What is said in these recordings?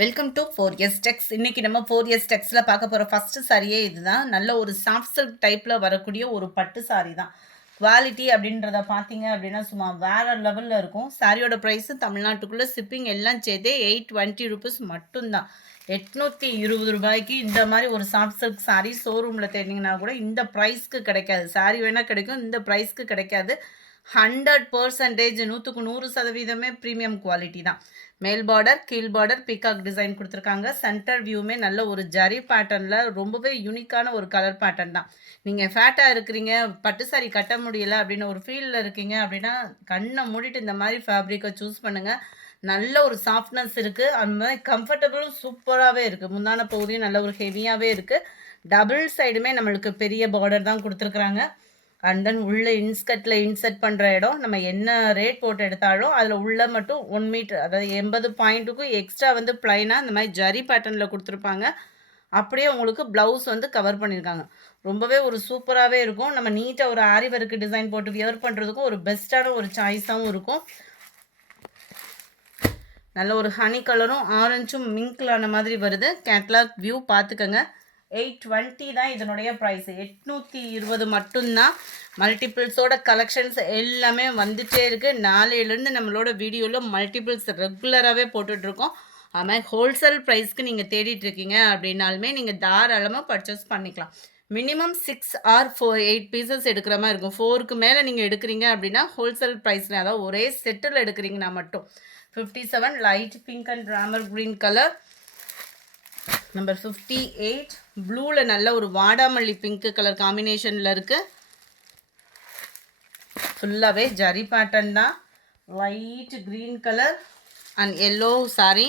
Welcome to 4S டெக்ஸ். இன்னைக்கு நம்ம 4S டெக்ஸ்ல பார்க்க போற ஃபர்ஸ்ட் சாரியே இதுதான். நல்ல ஒரு சாஃப்ட் சில்க் டைப்ல வரக்கூடிய ஒரு பட்டு சாரி தான். குவாலிட்டி அப்படின்றத பார்த்தீங்க அப்படின்னா சும்மா வேற லெவல்ல இருக்கும். சாரியோட ப்ரைஸ் தமிழ்நாட்டுக்குள்ள ஷிப்பிங் எல்லாம் சேர்த்தே 820 ருபீஸ் மட்டும்தான். 820 ரூபாய்க்கு இந்த மாதிரி ஒரு சாஃப்ட் சில்க் சாரி ஷோரூமில் தேடினீங்கன்னா கூட இந்த ப்ரைஸ்க்கு கிடைக்காது. சாரி வேணால் கிடைக்கும், இந்த ப்ரைஸ்க்கு கிடைக்காது. 100% 100% ப்ரீமியம் குவாலிட்டி தான். மேல் பார்டர், கீழ் பார்டர் பீகாக் டிசைன் கொடுத்துருக்காங்க. சென்டர் வியூமே நல்ல ஒரு ஜரி பேட்டர்னில் ரொம்பவே யூனிக்கான ஒரு கலர் பேட்டர்ன் தான். நீங்கள் ஃபேட்டாக இருக்கிறீங்க, பட்டு சாரி கட்ட முடியல அப்படின்னு ஒரு ஃபீலில் இருக்கீங்க அப்படின்னா கண்ணை மூடிட்டு இந்த மாதிரி ஃபேப்ரிக்கை சூஸ் பண்ணுங்கள். நல்ல ஒரு சாஃப்ட்னஸ் இருக்குது, அந்த மாதிரி கம்ஃபர்டபுளும் சூப்பராகவே இருக்குது. முந்தான பகுதியும் நல்ல ஒரு ஹெவியாகவே இருக்குது. டபுள் சைடுமே நம்மளுக்கு பெரிய பார்டர் தான் கொடுத்துருக்குறாங்க. அண்ட் தென் உள்ள இன்ஸ்கர்ட்டில் இன்சர்ட் பண்ணுற இடம் நம்ம என்ன ரேட் போட்டு எடுத்தாலும் அதில் உள்ள மட்டும் 1 மீட்டர், அதாவது 80 பாயிண்ட்டுக்கும் எக்ஸ்ட்ரா வந்து ப்ளைனாக இந்த மாதிரி ஜரி பேட்டர்னில் கொடுத்துருப்பாங்க. அப்படியே உங்களுக்கு ப்ளவுஸ் வந்து கவர் பண்ணியிருக்காங்க. ரொம்பவே ஒரு சூப்பராகவே இருக்கும். நம்ம நீட்டாக ஒரு ஆரி ஒர்க்கு டிசைன் போட்டு வியர் பண்ணுறதுக்கும் ஒரு பெஸ்ட்டான ஒரு சாய்ஸாகவும் இருக்கும். நல்ல ஒரு ஹனி கலரும் ஆரஞ்சும் மிங்க்லான மாதிரி வருது. கேட்லாக் வியூ பார்த்துக்கோங்க. 820 தான் இதனுடைய ப்ரைஸ். 820 மட்டும்தான். மல்டிபிள்ஸோட கலெக்ஷன்ஸ் எல்லாமே வந்துட்டே இருக்குது. நாளையிலேருந்து நம்மளோட வீடியோவில் மல்டிபிள்ஸ் ரெகுலராகவே போட்டுட்ருக்கோம். அதுமாதிரி ஹோல்சேல் ப்ரைஸ்க்கு நீங்கள் தேடிட்டு இருக்கீங்க அப்படின்னாலுமே நீங்கள் தாராளமாக பர்ச்சேஸ் பண்ணிக்கலாம். மினிமம் 6 ஆர் 8 பீசஸ் எடுக்கிற மாதிரி இருக்கும். 4க்கு மேலே நீங்கள் எடுக்கிறீங்க அப்படின்னா ஹோல்சேல் ப்ரைஸில், அதாவது ஒரே செட்டில் எடுக்கிறீங்கன்னா மட்டும். 57 light pink and Ramar green colour. Number 58 ப்ளூவில் நல்ல ஒரு வாடாமல்லி பிங்க் கலர் காம்பினேஷனில் இருக்குது. ஃபுல்லாகவே ஜரி பேட்டர்ன் தான். Light green colour and yellow sorry.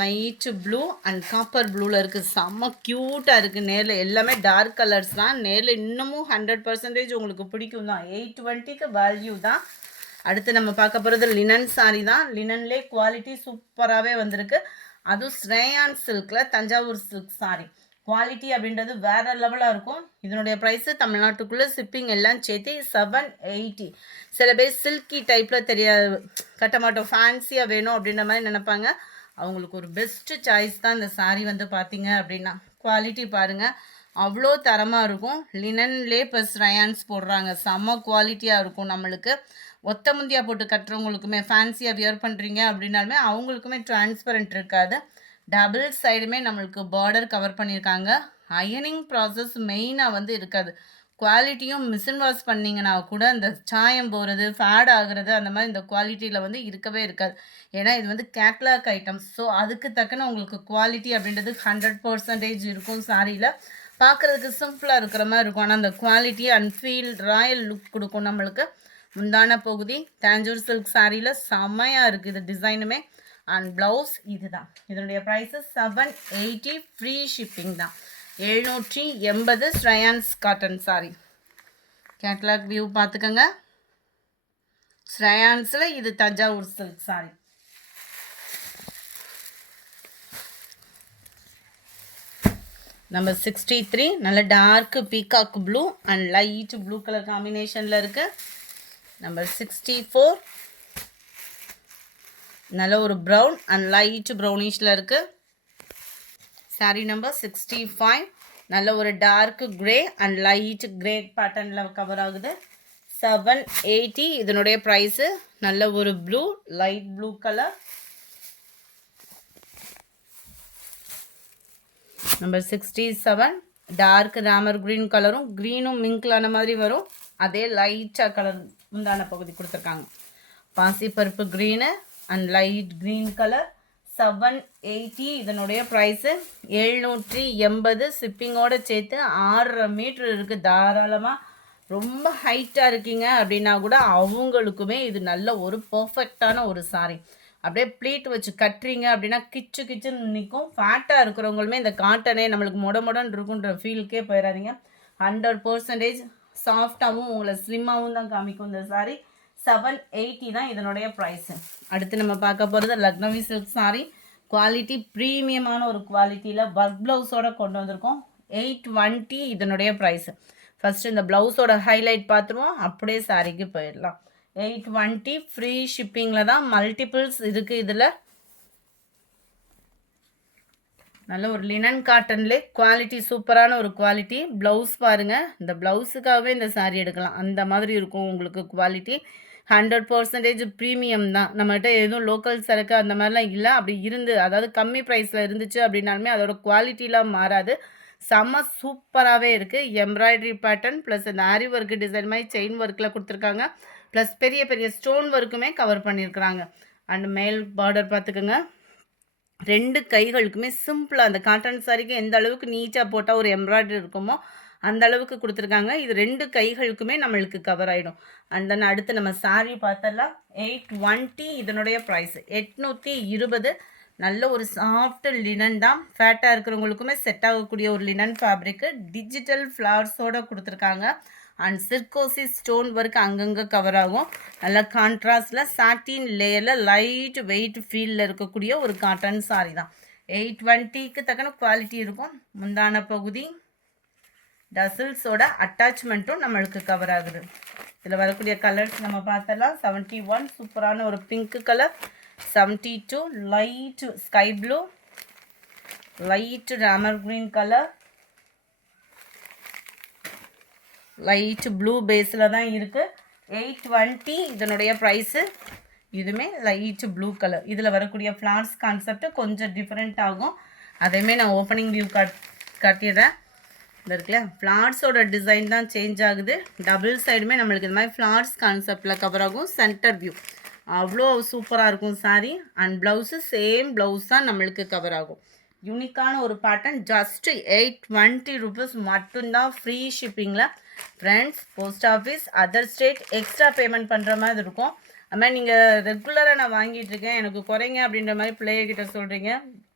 Light blue and copper ப்ளூவில் இருக்குது. செம்ம க்யூட்டாக இருக்குது. நேரில் எல்லாமே டார்க் கலர்ஸ் தான். நேரில் இன்னமும் 100% உங்களுக்கு பிடிக்கும் தான். 820க்கு வேல்யூ தான். அடுத்து நம்ம பார்க்க போகிறது லினன் சாரி தான். லினன்லேயே குவாலிட்டி சூப்பராகவே வந்திருக்கு. அதுவும் ஸ்ரேயான் சில்கில் தஞ்சாவூர் சில்க் சாரி. குவாலிட்டி அப்படின்றது வேறு லெவலாக இருக்கும். இதனுடைய ப்ரைஸு தமிழ்நாட்டுக்குள்ளே ஷிப்பிங் எல்லாம் சேர்த்து 780. சில பேர் சில்கி டைப்பில் தெரியாது, கட்ட மாட்டோம், ஃபேன்சியாக வேணும் அப்படின்ற மாதிரி நினைப்பாங்க. அவங்களுக்கு ஒரு பெஸ்ட்டு சாய்ஸ் தான் இந்த சாரீ வந்து பார்த்தீங்க அப்படின்னா. குவாலிட்டி பாருங்கள், அவ்வளோ தரமாக இருக்கும். லினன்லேயே இப்போ ஸ்ரேயான்ஸ் போடுறாங்க. செம்ம குவாலிட்டியாக இருக்கும். நம்மளுக்கு ஒத்த முந்தியா போட்டு கட்டுறவங்களுக்குமே, ஃபேன்சியாக வியர் பண்ணுறீங்க அப்படின்னாலுமே அவங்களுக்குமே டிரான்ஸ்பரண்ட் இருக்காது. டபுள் சைடுமே நம்மளுக்கு பார்டர் கவர் பண்ணியிருக்காங்க. அயனிங் ப்ராசஸ் மெயினாக வந்து இருக்காது. குவாலிட்டியும் மிஷின் வாஷ் பண்ணிங்கன்னா கூட இந்த சாயம் போகிறது, ஃபேட் ஆகுறது, அந்த மாதிரி இந்த குவாலிட்டியில் வந்து இருக்கவே இருக்காது. ஏன்னா இது வந்து கேட்லாக் ஐட்டம்ஸ். ஸோ அதுக்கு தக்கன உங்களுக்கு குவாலிட்டி அப்படின்றது 100% இருக்கும். சாரியில் பார்க்குறதுக்கு சிம்பிளாக இருக்கிற மாதிரி இருக்கும், ஆனால் அந்த quality and feel Royal look கொடுக்கும் நம்மளுக்கு. முந்தான பகுதி தாஞ்சூர் சில்க் சாரியில் செம்மையாக இருக்குது இது டிசைனுமே. அண்ட் ப்ளவுஸ் இதுதான். இதனுடைய ப்ரைஸு 780, ஃப்ரீ ஷிப்பிங் தான். 780 Shreyans cotton sari. Catalogue view பார்த்துக்கோங்க. ஸ்ரேயான்ஸில் இது தஞ்சாவூர் சில்க் சாரி. நம்பர் 63 நல்ல dark peacock blue and light blue colour காம்பினேஷனில் இருக்குது. நம்பர் 64 நல்ல ஒரு ப்ரௌன் அண்ட் லைட் ப்ரௌனிஷில் இருக்குது. சாரி நம்பர் 65 நல்ல ஒரு dark grey and light grey பேட்டர்னில் கவர் ஆகுது. 780 இதனுடைய ப்ரைஸு. நல்ல ஒரு blue, light blue colour. Number 67 dark Ramar green கலரும் க்ரீனும் மிங்க்லான மாதிரி வரும். அதே லைட்டாக கலர் முந்தான பகுதி கொடுத்துருக்காங்க. பாசிப்பருப்பு green and light green colour. 780 இதனுடைய ப்ரைஸு. 780 ஷிப்பிங்கோடு சேர்த்து 6.5 மீட்ரு இருக்குது தாராளமாக. ரொம்ப ஹைட்டாக இருக்கீங்க அப்படின்னா கூட அவங்களுக்குமே இது நல்ல ஒரு பர்ஃபெக்டான ஒரு சாரி. அப்படியே ப்ளீட் வச்சு கட்டுறீங்க அப்படின்னா கிச்சு கிச்சுன்னு நிற்கும். ஃபேட்டாக இருக்கிறவங்களுமே இந்த காட்டனே நம்மளுக்கு மொடன்னு இருக்குன்ற ஃபீலுக்கே போயிடாதீங்க. 100% சாஃப்டாகவும் உங்களை ஸ்லிம்மாகவும் தான் காமிக்கும் இந்த சாரி. 780 தான் இதனுடைய ப்ரைஸு. அடுத்து நம்ம பார்க்க போகிறது லக்னவி சில்க் சாரி. குவாலிட்டி ப்ரீமியமான ஒரு குவாலிட்டியில் ஒர்க் ப்ளவுஸோடு கொண்டு வந்திருக்கோம். 820 இதனுடைய ப்ரைஸு. ஃபஸ்ட்டு இந்த ப்ளவுஸோட ஹைலைட் பார்த்துருவோம், அப்படியே சாரிக்கு போயிடலாம். 820 ஃப்ரீ ஷிப்பிங்கில் தான். மல்டிபிள்ஸ் இருக்குது இதில். நல்ல ஒரு லினன் காட்டன்லே குவாலிட்டி சூப்பரான ஒரு குவாலிட்டி. ப்ளவுஸ் பாருங்கள், இந்த ப்ளவுஸுக்காகவே இந்த சாரீ எடுக்கலாம், அந்த மாதிரி இருக்கும் உங்களுக்கு குவாலிட்டி. 100% ப்ரீமியம் தான். நம்மகிட்ட எதுவும் லோக்கல் சரக்கு அந்த மாதிரிலாம் இல்லை. அப்படி இருந்து அதாவது கம்மி ப்ரைஸில் இருந்துச்சு அப்படின்னாலுமே அதோட குவாலிட்டிலாம் மாறாது. செம்ம சூப்பராகவே இருக்குது. எம்ப்ராய்டரி பேட்டர்ன் ப்ளஸ் இந்த ஆரி ஒர்க்கு டிசைன் மாதிரி செயின் ஒர்க்கில் கொடுத்துருக்காங்க. ப்ளஸ் பெரிய பெரிய ஸ்டோன் ஒர்க்குமே கவர் பண்ணியிருக்கிறாங்க. அண்ட் மேல் பார்டர் பார்த்துக்கோங்க. 2 கைகளுக்குமே சிம்பிளாக அந்த காட்டன் சாரிக்கு எந்த அளவுக்கு நீட்டாக போட்டால் ஒரு எம்ப்ராய்டரி இருக்குமோ அந்த அளவுக்கு கொடுத்துருக்காங்க. இது 2 கைகளுக்குமே நம்மளுக்கு கவர் ஆகிடும். அண்ட் தென் அடுத்து நம்ம சாரீ பார்த்தலாம். 820 இதனுடைய ப்ரைஸ் 820. நல்ல ஒரு சாஃப்ட் லினன் தான். ஃபேட்டாக இருக்கிறவங்களுக்குமே செட் ஆகக்கூடிய ஒரு லினன் ஃபேப்ரிக்கு. டிஜிட்டல் ஃப்ளவர்ஸோடு கொடுத்துருக்காங்க. அண்ட் சிர்கோசி ஸ்டோன் ஒர்க் அங்கங்கே கவர் ஆகும். நல்லா கான்ட்ராஸ்டில் சாட்டின் லேயரில் லைட் வெயிட் ஃபீலில் இருக்கக்கூடிய ஒரு காட்டன் சாரி தான். 820க்கு தக்கன குவாலிட்டி இருக்கும். முந்தான பகுதி டசில்ஸோட அட்டாச்மெண்ட்டும் நம்மளுக்கு கவர் ஆகுது. இதில் வரக்கூடிய கலர்ஸ் நம்ம பார்த்தலாம். 71 சூப்பரான ஒரு pink colour, 72 light sky blue, light Ramar green colour, light blue பேஸில் தான் இருக்குது. 820 இதனுடைய ப்ரைஸு. இதுவுமே லைட் ப்ளூ கலர். இதில் வரக்கூடிய ஃப்ளார்ஸ் கான்செப்ட் கொஞ்சம் டிஃப்ரெண்ட் ஆகும். அதையுமே நான் ஓப்பனிங் வியூ காட்டிடுறேன். இந்த இருக்குல்ல ஃப்ளார்ஸோட டிசைன் தான் சேஞ்ச் ஆகுது. டபுள் சைடுமே நம்மளுக்கு இந்த மாதிரி ஃப்ளார்ஸ் கான்செப்டில் கவர் ஆகும். சென்டர் வியூ அவ்வளோ சூப்பராக இருக்கும் sari. And blouse same blouse தான் நம்மளுக்கு கவர் ஆகும். யூனிக்கான ஒரு பேட்டர்ன். ஜஸ்ட்டு 820 ருபீஸ் மட்டும்தான் ஃப்ரீ ஷிப்பிங்கில். Friends, post office, other state extra payment பண்ணுற மாதிரி இருக்கும். அதுமாதிரி நீங்கள் ரெகுலராக நான் வாங்கிட்டு இருக்கேன் எனக்கு குறைங்க அப்படின்ற மாதிரி பிள்ளைகிட்ட சொல்கிறீங்க.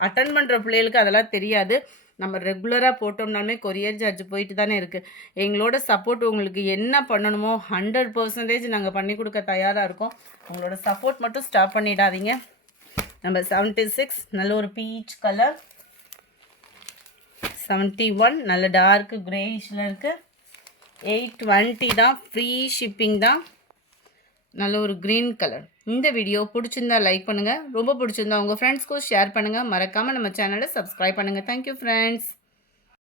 அட்டன் பண்ணுற பிள்ளைகளுக்கு அதெல்லாம் தெரியாது. நம்ம ரெகுலராக போட்டோம்னாலுமே கொரியர் சார்ஜ் போயிட்டு தானே இருக்குது. எங்களோட சப்போர்ட் உங்களுக்கு என்ன பண்ணணுமோ 100% நாங்கள் பண்ணி கொடுக்க தயாராக இருக்கோம். உங்களோட சப்போர்ட் மட்டும் ஸ்டாப் பண்ணிடாதீங்க. நம்ம 76 நல்ல ஒரு பீச் கலர், 71 நல்ல டார்க் கிரேயிஷில் இருக்குது. 820 தான், ஃப்ரீ ஷிப்பிங் தான். நல்ல ஒரு க்ரீன் கலர். இந்த வீடியோ பிடிச்சிருந்தா லைக் பண்ணுங்கள், ரொம்ப பிடிச்சிருந்தா உங்கள் ஃப்ரெண்ட்ஸ்க்கும் ஷேர் பண்ணுங்கள். மறக்காமல் நம்ம சேனலை சப்ஸ்கிரைப் பண்ணுங்கள். Thank you friends.